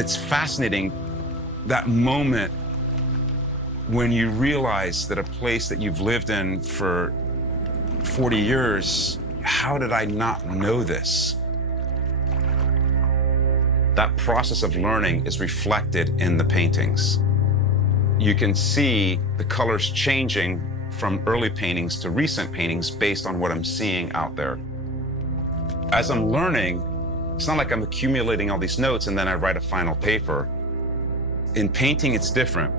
It's fascinating, that moment when you realize that a place that you've lived in for 40 years, how did I not know this? That process of learning is reflected in the paintings. You can see the colors changing from early paintings to recent paintings based on what I'm seeing out there. As I'm learning, it's not like I'm accumulating all these notes and then I write a final paper. In painting, it's different.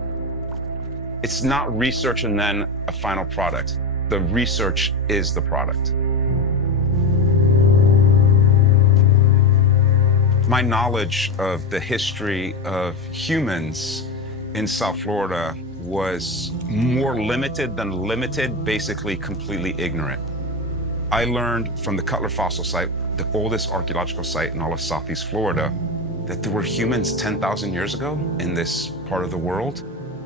It's not research and then a final product. The research is the product. My knowledge of the history of humans in South Florida was more limited than limited, basically completely ignorant. I learned from the Cutler fossil site, the oldest archaeological site in all of Southeast Florida, that there were humans 10,000 years ago in this part of the world.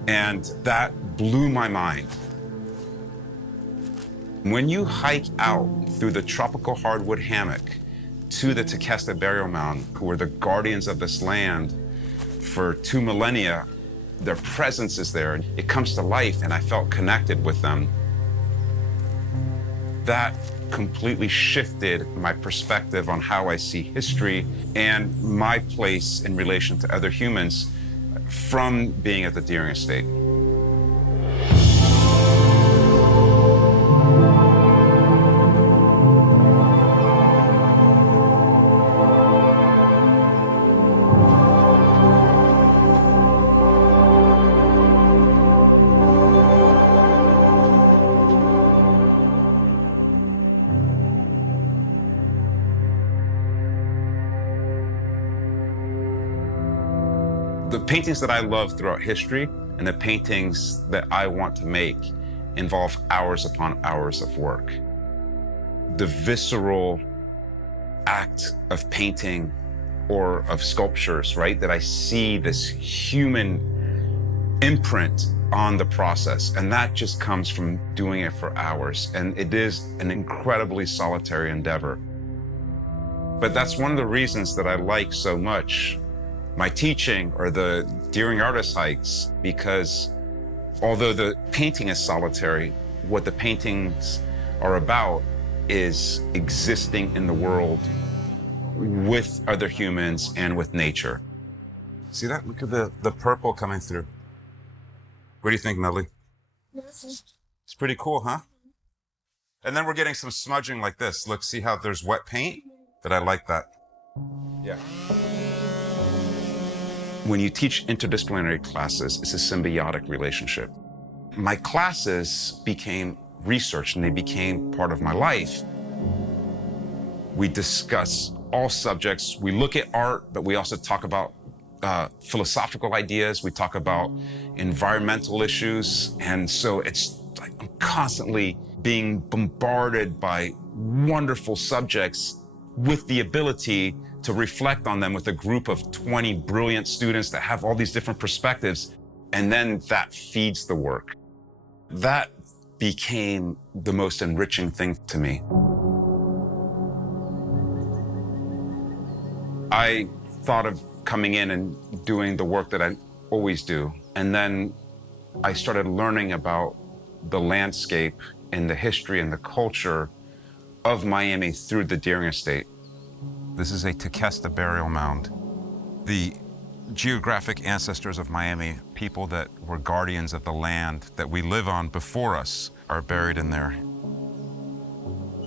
And that blew my mind. When you hike out through the tropical hardwood hammock to the Tequesta burial mound, who were the guardians of this land for 2 millennia, their presence is there. It comes to life, and I felt connected with them. That completely shifted my perspective on how I see history and my place in relation to other humans from being at the Deering Estate. The paintings that I love throughout history and the paintings that I want to make involve hours upon hours of work. The visceral act of painting or of sculptures, right? That I see this human imprint on the process, and that just comes from doing it for hours. And it is an incredibly solitary endeavor. But that's one of the reasons that I like so much my teaching or the Deering Artist Hikes, because although the painting is solitary, what the paintings are about is existing in the world with other humans and with nature. See that? Look at the purple coming through. What do you think, Melly? It's pretty cool, huh? And then we're getting some smudging like this. Look, see how there's wet paint? But I like that. Yeah. When you teach interdisciplinary classes, it's a symbiotic relationship. My classes became research and they became part of my life. We discuss all subjects. We look at art, but we also talk about philosophical ideas. We talk about environmental issues. And so it's like I'm constantly being bombarded by wonderful subjects with the ability to reflect on them with a group of 20 brilliant students that have all these different perspectives, and then that feeds the work. That became the most enriching thing to me. I thought of coming in and doing the work that I always do, and then I started learning about the landscape and the history and the culture of Miami through the Deering Estate. This is a Tequesta burial mound. The geographic ancestors of Miami, people that were guardians of the land that we live on before us, are buried in there.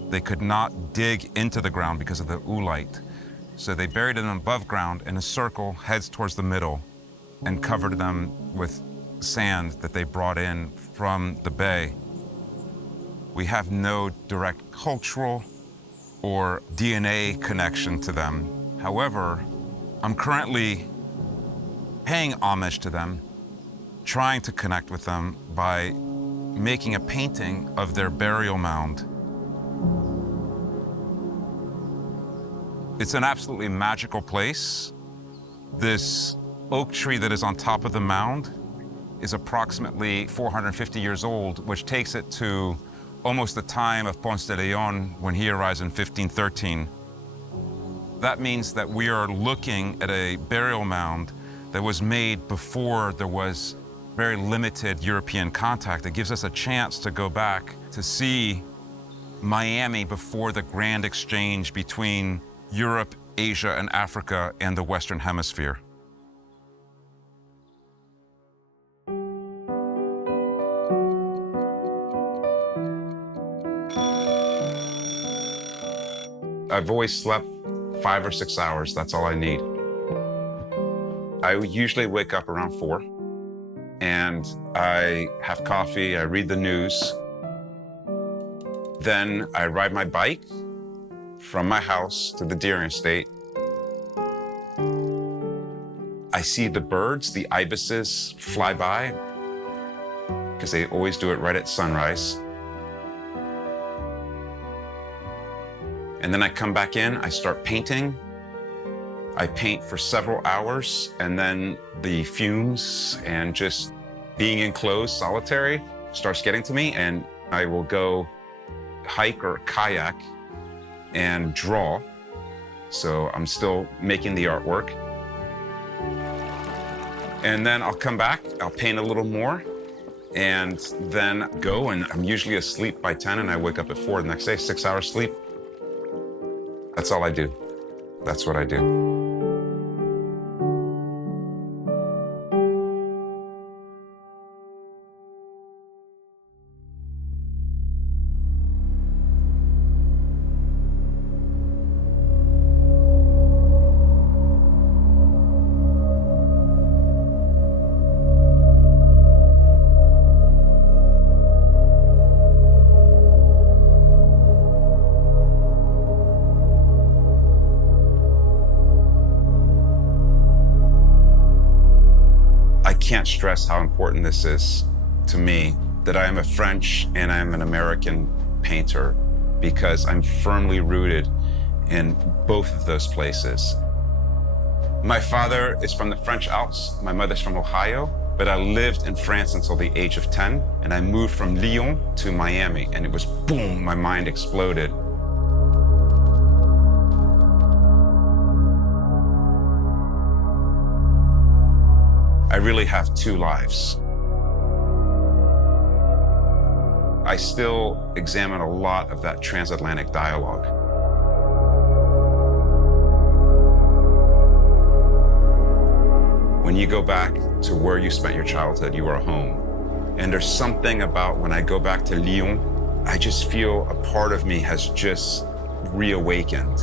They could not dig into the ground because of the oolite, so they buried them above ground in a circle, heads towards the middle, and covered them with sand that they brought in from the bay. We have no direct cultural or DNA connection to them. However, I'm currently paying homage to them, trying to connect with them by making a painting of their burial mound. It's an absolutely magical place. This oak tree that is on top of the mound is approximately 450 years old, which takes it to almost the time of Ponce de Leon when he arrives in 1513. That means that we are looking at a burial mound that was made before there was very limited European contact. It gives us a chance to go back to see Miami before the grand exchange between Europe, Asia, and Africa and the Western Hemisphere. I've always slept 5 or 6 hours. That's all I need. I usually wake up around 4, and I have coffee, I read the news. Then I ride my bike from my house to the deer estate. I see the birds, the ibises, fly by, because they always do it right at sunrise. And then I come back in, I start painting. I paint for several hours, and then the fumes and just being enclosed, solitary, starts getting to me, and I will go hike or kayak and draw. So I'm still making the artwork. And then I'll come back, I'll paint a little more, and then go, and I'm usually asleep by 10, and I wake up at 4 the next day, 6 hours sleep. That's all I do. That's what I do. I can't stress how important this is to me, that I am a French and I am an American painter, because I'm firmly rooted in both of those places. My father is from the French Alps, my mother's from Ohio, but I lived in France until the age of 10, and I moved from Lyon to Miami, and it was boom, my mind exploded. I really have 2 lives. I still examine a lot of that transatlantic dialogue. When you go back to where you spent your childhood, you are home. And there's something about when I go back to Lyon, I just feel a part of me has just reawakened.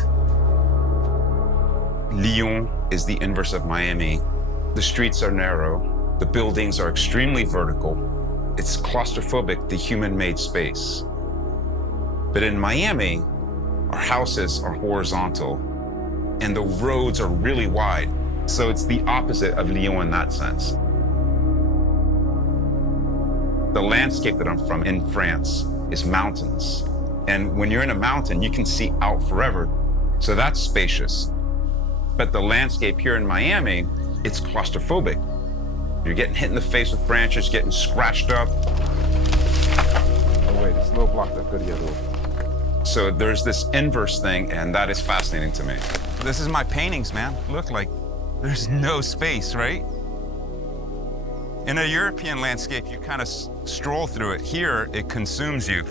Lyon is the inverse of Miami. The streets are narrow, the buildings are extremely vertical. It's claustrophobic, the human-made space. But in Miami, our houses are horizontal and the roads are really wide. So it's the opposite of Lyon in that sense. The landscape that I'm from in France is mountains. And when you're in a mountain, you can see out forever. So that's spacious. But the landscape here in Miami, it's claustrophobic. You're getting hit in the face with branches, getting scratched up. Oh wait, it's a little blocked up. Go to the other one. So there's this inverse thing, and that is fascinating to me. This is my paintings, man. Look, like there's no space, right? In a European landscape, you kind of stroll through it. Here, it consumes you.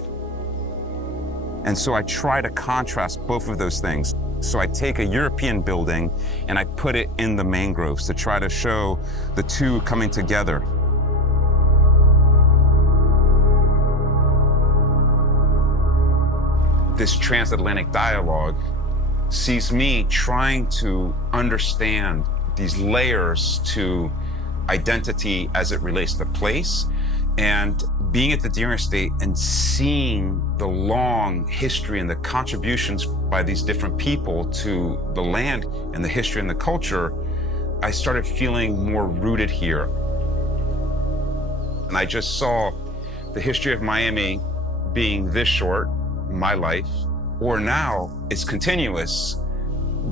And so I try to contrast both of those things. So I take a European building and I put it in the mangroves to try to show the two coming together. This transatlantic dialogue sees me trying to understand these layers to identity as it relates to place, and being at the deer estate and seeing the long history and the contributions by these different people to the land and the history and the culture, I started feeling more rooted here. And I just saw the history of Miami being this short, my life, or now it's continuous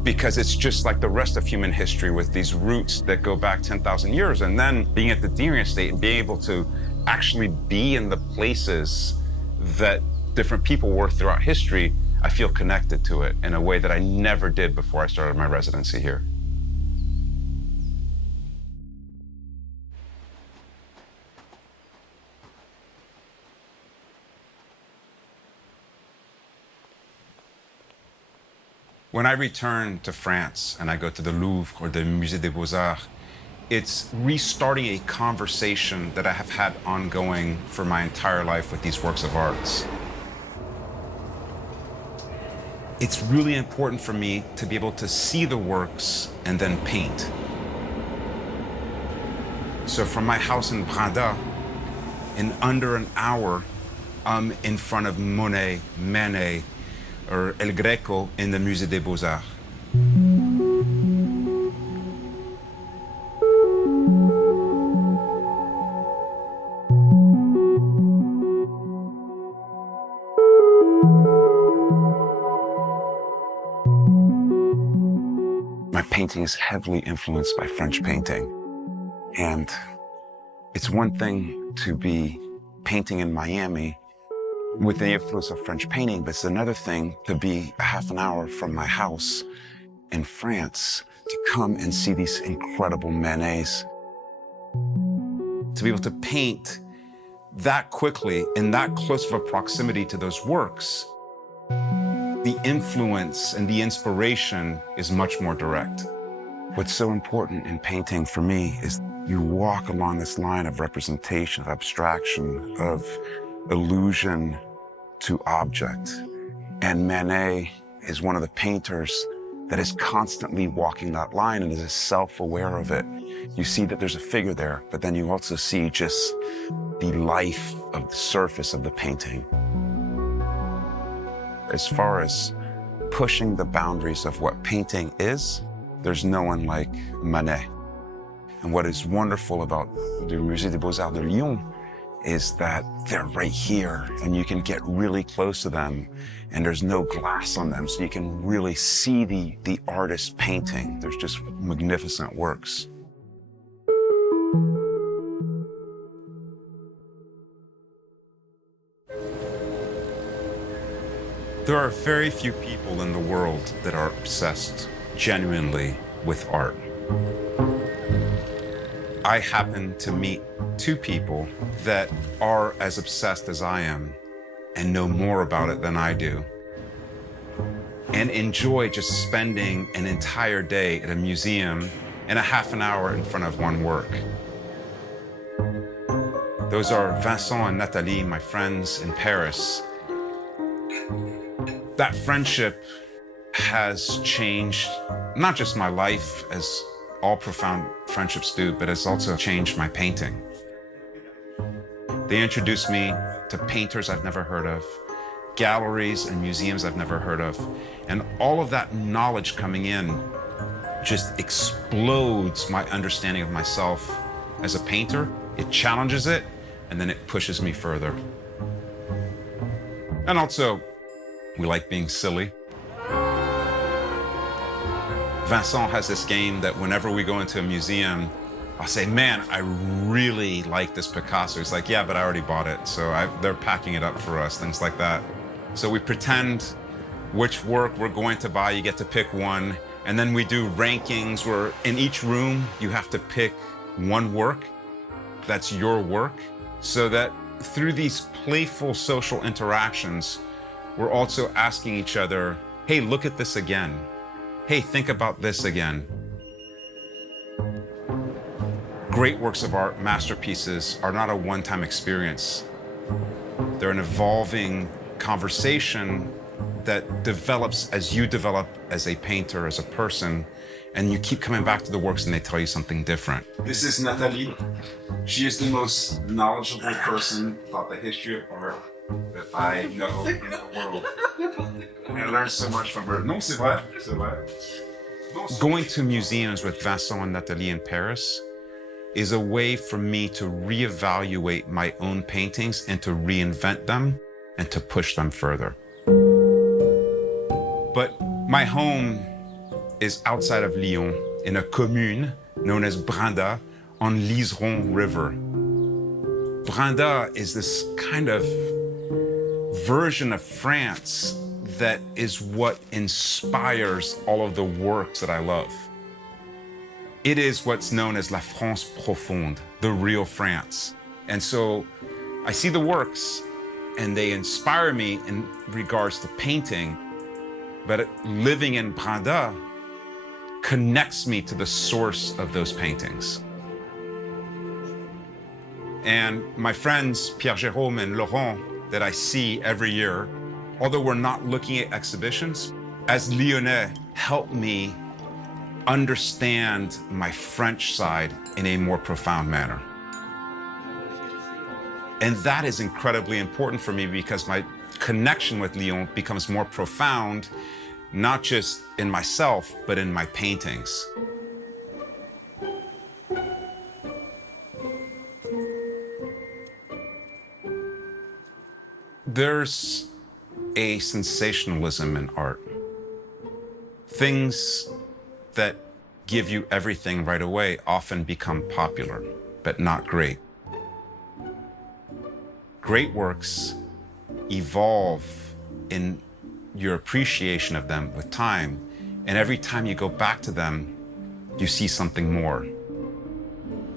because it's just like the rest of human history with these roots that go back 10,000 years. And then being at the deer estate and being able to actually be in the places that different people were throughout history, I feel connected to it in a way that I never did before I started my residency here. When I return to France and I go to the Louvre or the Musée des Beaux-Arts, it's restarting a conversation that I have had ongoing for my entire life with these works of arts. It's really important for me to be able to see the works and then paint. So from my house in Branda, in under an hour, I'm in front of Monet, Manet, or El Greco in the Musée des Beaux-Arts. My painting is heavily influenced by French painting. And it's one thing to be painting in Miami with the influence of French painting, but it's another thing to be a half an hour from my house in France to come and see these incredible Manets. To be able to paint that quickly in that close of a proximity to those works, the influence and the inspiration is much more direct. What's so important in painting for me is you walk along this line of representation, of abstraction, of illusion to object. And Manet is one of the painters that is constantly walking that line and is self-aware of it. You see that there's a figure there, but then you also see just the life of the surface of the painting. As far as pushing the boundaries of what painting is, there's no one like Manet. And what is wonderful about the Musée des Beaux-Arts de Lyon is that they're right here and you can get really close to them and there's no glass on them, so you can really see the artist painting. There's just magnificent works. There are very few people in the world that are obsessed genuinely with art. I happen to meet two people that are as obsessed as I am and know more about it than I do, and enjoy just spending an entire day at a museum and a half an hour in front of one work. Those are Vincent and Nathalie, my friends in Paris. That friendship has changed not just my life, as all profound friendships do, but it's also changed my painting. They introduced me to painters I've never heard of, galleries and museums I've never heard of, and all of that knowledge coming in just explodes my understanding of myself as a painter. It challenges it, and then it pushes me further. And also, we like being silly. Vincent has this game that whenever we go into a museum, I'll say, man, I really like this Picasso. He's like, yeah, but I already bought it. So they're packing it up for us, things like that. So we pretend which work we're going to buy. You get to pick one. And then we do rankings where in each room, you have to pick one work that's your work. So that through these playful social interactions, we're also asking each other, hey, look at this again. Hey, think about this again. Great works of art, masterpieces, are not a one-time experience. They're an evolving conversation that develops as you develop as a painter, as a person, and you keep coming back to the works and they tell you something different. This is Nathalie. She is the most knowledgeable person about the history of art that I know in the world. And I learned so much from her. Non, c'est vrai, c'est vrai. Going to museums with Vincent and Nathalie in Paris is a way for me to reevaluate my own paintings and to reinvent them and to push them further. But my home is outside of Lyon, in a commune known as Branda on Liseron River. Branda is this kind of version of France that is what inspires all of the works that I love. It is what's known as la France profonde, the real France. And so I see the works and they inspire me in regards to painting, but living in Branda connects me to the source of those paintings. And my friends, Pierre-Jérôme and Laurent, that I see every year, although we're not looking at exhibitions, as Lyonnais, help me understand my French side in a more profound manner. And that is incredibly important for me because my connection with Lyon becomes more profound, not just in myself, but in my paintings. There's a sensationalism in art. Things that give you everything right away often become popular, but not great. Great works evolve in your appreciation of them with time, and every time you go back to them, you see something more.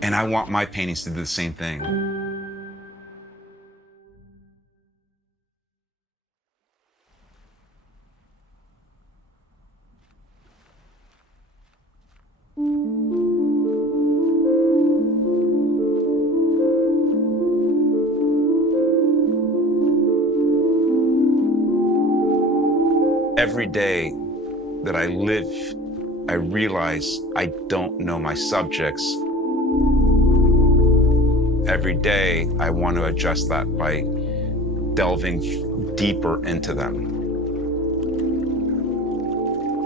And I want my paintings to do the same thing. Every day that I live, I realize I don't know my subjects. Every day, I want to adjust that by delving deeper into them.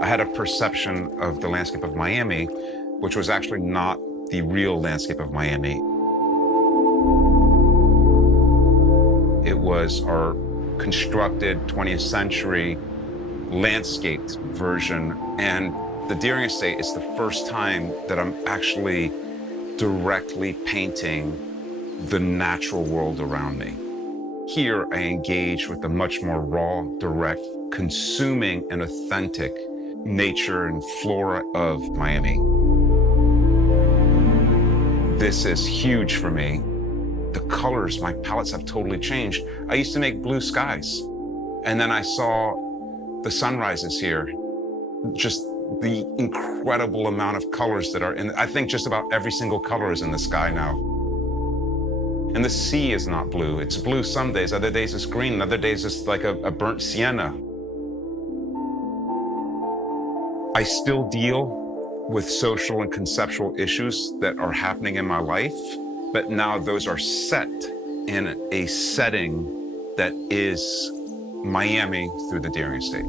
I had a perception of the landscape of Miami, which was actually not the real landscape of Miami. It was our constructed 20th century landscaped version. And the Deering Estate is the first time that I'm actually directly painting the natural world around me. Here, I engage with the much more raw, direct, consuming and authentic nature and flora of Miami. This is huge for me. The colors, my palettes have totally changed. I used to make blue skies, and then I saw the sunrises here, just the incredible amount of colors that are in, I think just about every single color is in the sky now. And the sea is not blue. It's blue some days, other days it's green, other days it's like a burnt sienna. I still deal with social and conceptual issues that are happening in my life, but now those are set in a setting that is Miami through the Deering Estate.